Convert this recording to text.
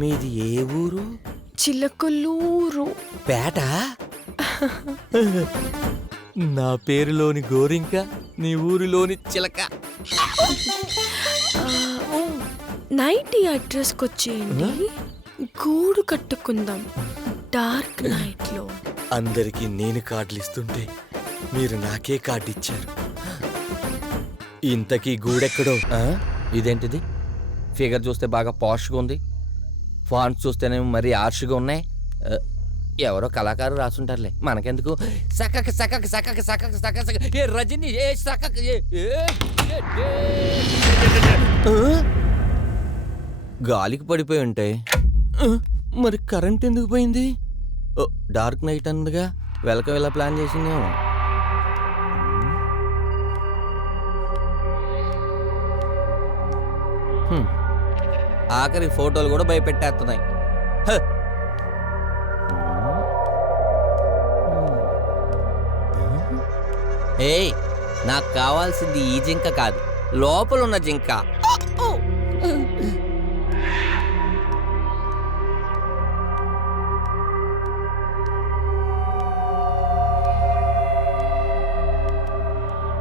మీది ఏ ఊరు? చిలకలూరు. పేట. నా పేరులోని గోరింక, నీ ఊరిలోని చిలక. నైట్ ఈ అడ్రస్కి వచ్చేయండి, గూడు కట్టుకుందాం డార్క్ నైట్ లో. అందరికి నేను కార్డులు ఇస్తుంటే మీరు నాకే కార్డు ఇచ్చారు. ఇంతకీ గూడెక్కడో? ఇదేంటిది? ఫిగర్ చూస్తే బాగా పాష్గా ఉంది, ఫాంట్స్ చూస్తేనే మరీ ఆర్ష్గా ఉన్నాయి. ఎవరో కళాకారు రాసుంటారులే, మనకెందుకు. సకక సకక సకక సకక సకక సక ఏ రజని ఏ సకక గాలికి పడిపోయి ఉంటాయి. మరి కరెంట్ ఎందుకు పోయింది? డార్క్ నైట్ అన్నదిగా, వెల్కమ్ ఇలా ప్లాన్ చేసిందేమో. ఆఖరి ఫోటోలు కూడా భయపెట్టేస్తున్నాయి. ఏయ్, నాకు కావాల్సింది ఈ జింక కాదు, లోపలున్న జింక.